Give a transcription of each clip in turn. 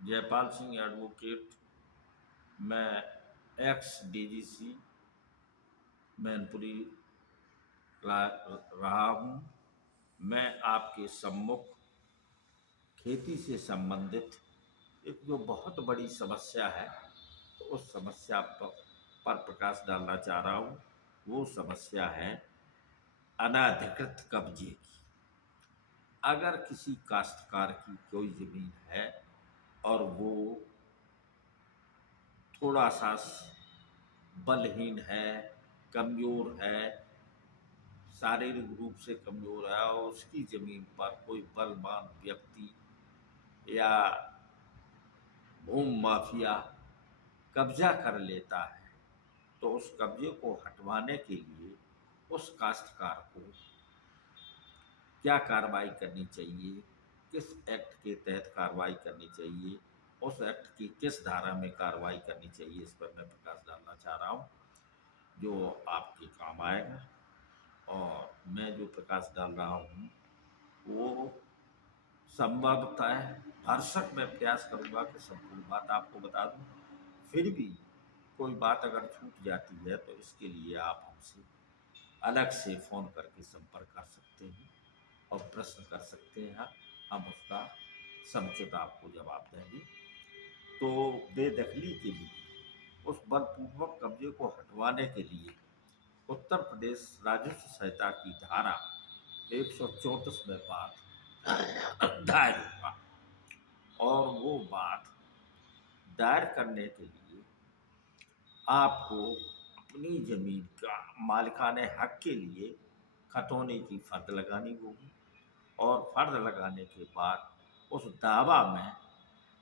Jaipal Singh advocate. मैं x DGC Mainpuri रहा हूँ। मैं आपके सम्मुख खेती से संबंधित एक जो बहुत बड़ी समस्या है, तो उस समस्या पर प्रकाश डालना चाह रहा हूँ। वो समस्या है अनाधिकृत कब्जे की। अगर किसी काश्तकार की कोई ज़मीन है और वो थोड़ा सा बलहीन है, कमज़ोर है, शारीरिक रूप से कमज़ोर है और उसकी ज़मीन पर कोई बलवान व्यक्ति या भूमि माफिया कब्जा कर लेता है, तो उस कब्जे को हटवाने के लिए उस काश्तकार को क्या कार्रवाई करनी चाहिए, किस एक्ट के तहत कार्रवाई करनी चाहिए, उस एक्ट की किस धारा में कार्रवाई करनी चाहिए, इस पर मैं प्रकाश डालना चाह रहा हूँ, जो आपके काम आएगा। और मैं जो प्रकाश डाल रहा हूँ वो संभवतः भरसक मैं प्रयास करूँगा कि संपूर्ण बात आपको बता दूँ। फिर भी कोई बात अगर छूट जाती है तो इसके लिए आप हमसे अलग से फ़ोन करके संपर्क कर सकते हैं और प्रश्न कर सकते हैं। हम उसका समुचित आपको जवाब देंगे। तो बेदखली के लिए, उस बलपूर्वक कब्जे को हटवाने के लिए उत्तर प्रदेश राजस्व संहिता की धारा 134 में बात दायर होगा। और वो बात दायर करने के लिए आपको अपनी ज़मीन का मालिकाने हक के लिए खतौनी की फ़र्द लगानी होगी। और फ़र्द लगाने के बाद उस दावा में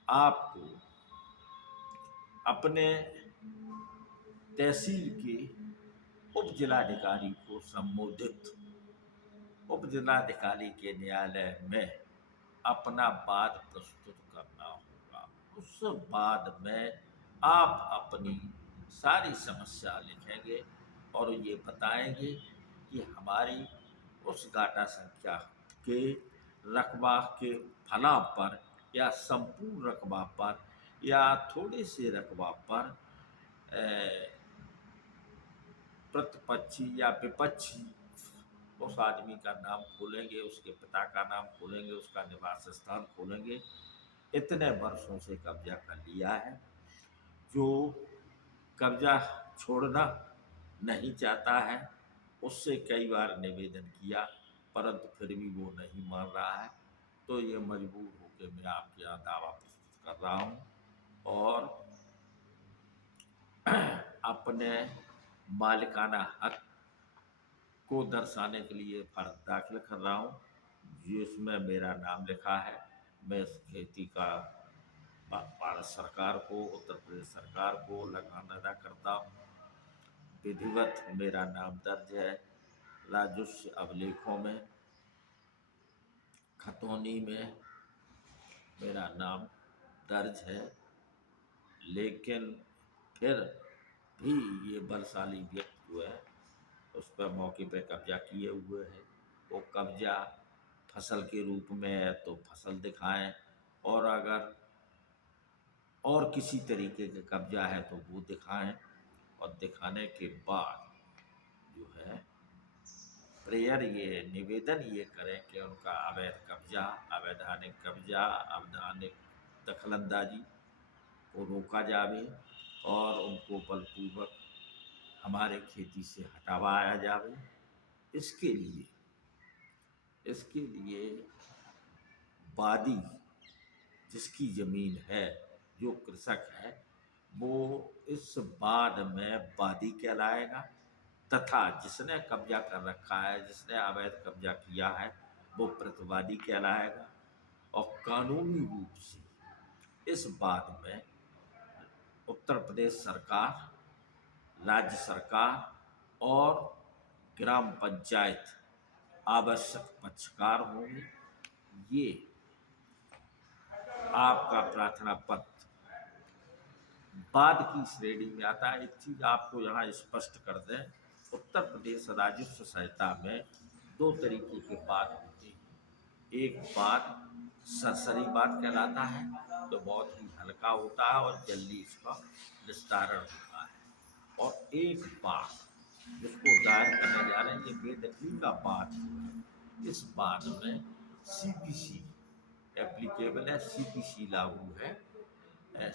आपको अपने तहसील के उप जिलाधिकारी को संबोधित उप जिलाधिकारी के न्यायालय में अपना वाद प्रस्तुत करना होगा। उस बाद में आप अपनी सारी समस्या लिखेंगे और ये बताएंगे कि हमारी उस गाटा संख्या के रकबा के फला पर या संपूर्ण रकबा पर या थोड़े से रकबा पर प्रतिपक्षी या विपक्षी उस आदमी का नाम खोलेंगे, उसके पिता का नाम खोलेंगे, उसका निवास स्थान खोलेंगे। इतने वर्षों से कब्जा कर लिया है, जो कब्जा छोड़ना नहीं चाहता है। उससे कई बार निवेदन किया, परंतु फिर भी वो नहीं मान रहा है। तो ये मजबूर होकर मैं आपके यहाँ दावा प्रस्तुत कर रहा हूँ और अपने मालिकाना हक को दर्शाने के लिए फर्ज दाखिल कर रहा हूँ, जिसमें मेरा नाम लिखा है। मैं इस खेती का भारत सरकार को, उत्तर प्रदेश सरकार को लगान अदा करता हूँ। विधिवत मेरा नाम दर्ज है राजस्व अभिलेखों में, खतौनी में मेरा नाम दर्ज है। लेकिन फिर भी ये बलशाली व्यक्ति जो है उस पर मौके पे कब्जा किए हुए है। वो कब्जा फसल के रूप में है तो फसल दिखाएं, और अगर और किसी तरीके का कब्जा है तो वो दिखाएं। और दिखाने के बाद जो है प्रेयर ये निवेदन ये करें कि उनका अवैध कब्जा, अवैधानिक कब्जा, अवैधानिक दखलंदाजी को रोका जावे और उनको बलपूर्वक हमारे खेती से हटवाया जावे। इसके लिए इसके लिए वादी जिसकी ज़मीन है, जो कृषक है, वो इस बाद में वादी कहलाएगा, तथा जिसने कब्जा कर रखा है, जिसने अवैध कब्जा किया है, वो प्रतिवादी कहलाएगा। और कानूनी रूप से इस बात में उत्तर प्रदेश सरकार, राज्य सरकार और ग्राम पंचायत आवश्यक पक्षकार होंगे। ये आपका प्रार्थना पत्र बाद की श्रेणी में आता है। एक चीज आपको यहाँ स्पष्ट कर दें, उत्तर प्रदेश राजस्व संहिता में दो तरीके के वाद होते हैं। एक वाद सरसरी बात कहलाता है, तो बहुत ही हल्का होता है और जल्दी इसका निस्तारण होता है। और एक बात जिसको दायर करने जा रहे हैं, ये बेदखली का बात जो है, इस बात में सीपीसी एप्लीकेबल है, सीपीसी लागू है,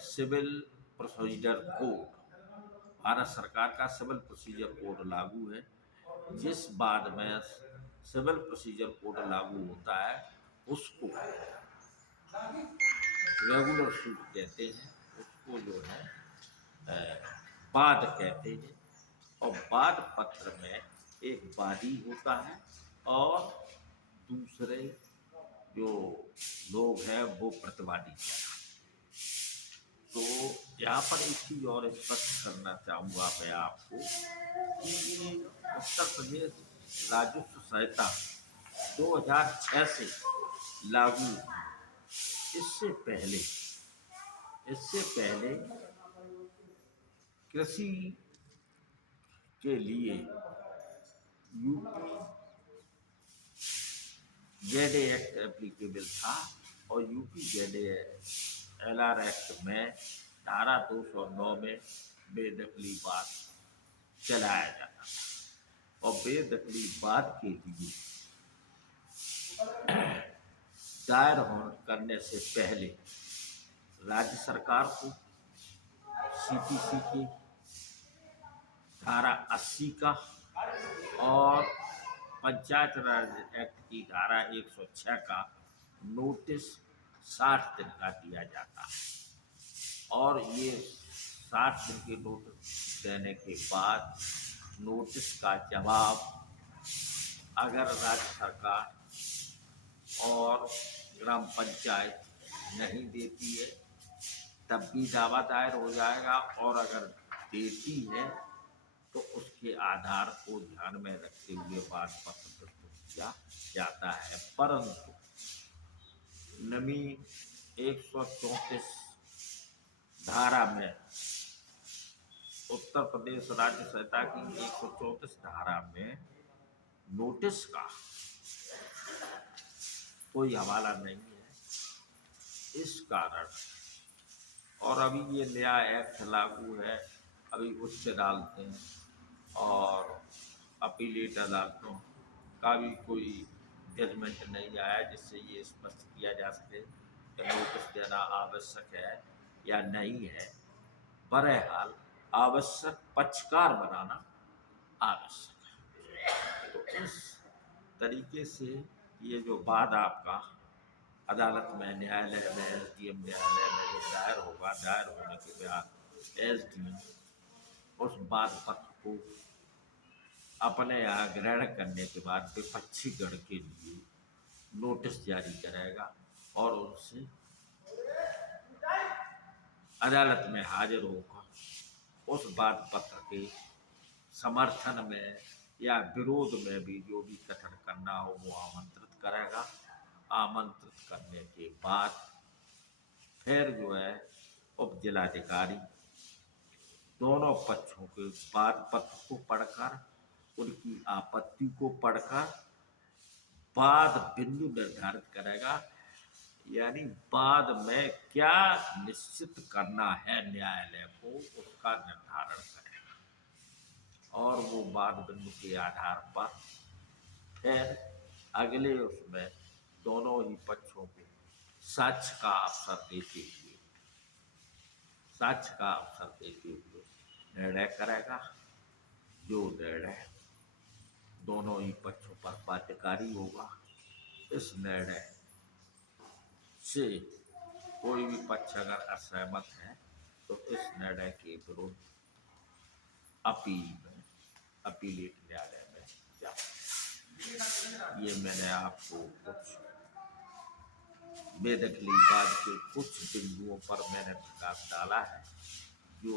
सिविल प्रोसीजर कोड, भारत सरकार का सिविल प्रोसीजर कोड लागू है। जिस बाद में सिविल प्रोसीजर कोड लागू होता है उसको रेगुलर सूट कहते हैं, उसको जो है वाद कहते हैं। और वाद पत्र में एक वादी होता है और दूसरे जो लोग हैं वो प्रतिवादी हैं। तो यहाँ पर एक चीज और स्पष्ट करना चाहूँगा मैं आपको कि उत्तर प्रदेश राजस्व संहिता 2006 से लागू है। इससे पहले कृषि के लिए यूपी जेड एक्ट एप्लीकेबल था और यूपी जेड एलआर एक्ट में धारा 209 में बेदखली वाद चलाया जाता था। और बेदखली वाद के लिए दायर करने से पहले राज्य सरकार को सीपीसी की धारा 80 का और पंचायत राज एक्ट की धारा 106 का नोटिस 60 दिन का दिया जाता है। और ये 60 दिन के नोटिस देने के बाद नोटिस का जवाब अगर राज्य सरकार और ग्राम पंचायत नहीं देती है तब भी दावा दायर हो जाएगा, और अगर देती है तो उसके आधार को ध्यान में रखते हुए वाद पत्र प्रस्तुत किया जाता है। परंतु नमी 134 धारा में, उत्तर प्रदेश राज्य संहिता की 134 धारा में नोटिस का कोई हवाला नहीं है। इस कारण, और अभी ये नया एक्ट लागू है, अभी उच्च अदालतें और अपीलेट अदालतों का भी कोई जजमेंट नहीं आया जिससे ये स्पष्ट किया जा सके कि नोटिस देना आवश्यक है या नहीं है। बहरहाल आवश्यक पक्षकार बनाना आवश्यक है। तो इस तरीके से ये जो वाद आपका अदालत में, न्यायालय में, एसडीएम न्यायालय में जो दायर होगा, दायर होने के बाद एसडीएम उस वाद पत्र को अपने यहाँ ग्रहण करने के बाद विपक्षी गण के लिए नोटिस जारी करेगा और उनसे अदालत में हाजिर होकर उस वाद पत्र के समर्थन में या विरोध में भी जो भी कथन करना हो वो आमंत्रित करेगा। आमंत्रित करने के बाद फिर जो है उप जिलाधिकारी दोनों पक्षों के वाद पत्र को पढ़कर, उनकी आपत्ति को पढ़कर वाद बिंदु निर्धारित करेगा, यानी बाद में क्या निश्चित करना है न्यायालय को उसका निर्धारण करेगा। और वो वाद बिंदु के आधार पर फिर अगले उसमें दोनों ही पक्षों को साक्ष्य का अवसर देते हुए निर्णय करेगा। जो निर्णय दोनों ही पक्षों पर बाध्यकारी होगा, इस निर्णय से कोई भी पक्ष अगर असहमत है तो इस निर्णय के विरुद्ध अपीलेट न्यायालय में जाए। ये मैंने आपको कुछ बेदखली वाद के कुछ बिंदुओं पर मैंने प्रकाश डाला है जो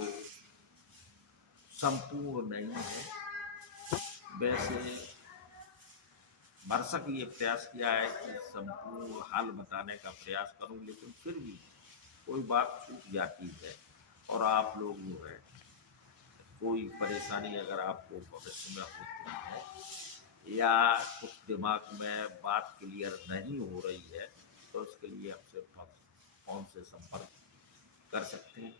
संपूर्ण नहीं है। वैसे भरसक ये प्रयास किया है कि संपूर्ण हाल बताने का प्रयास करूं, लेकिन फिर भी कोई बात छूट जाती है और आप लोग जो है कोई परेशानी अगर आपको भविष्य में होती है या कुछ दिमाग में बात क्लियर नहीं हो रही है तो उसके लिए आपसे फ़ोन से संपर्क कर सकते हैं।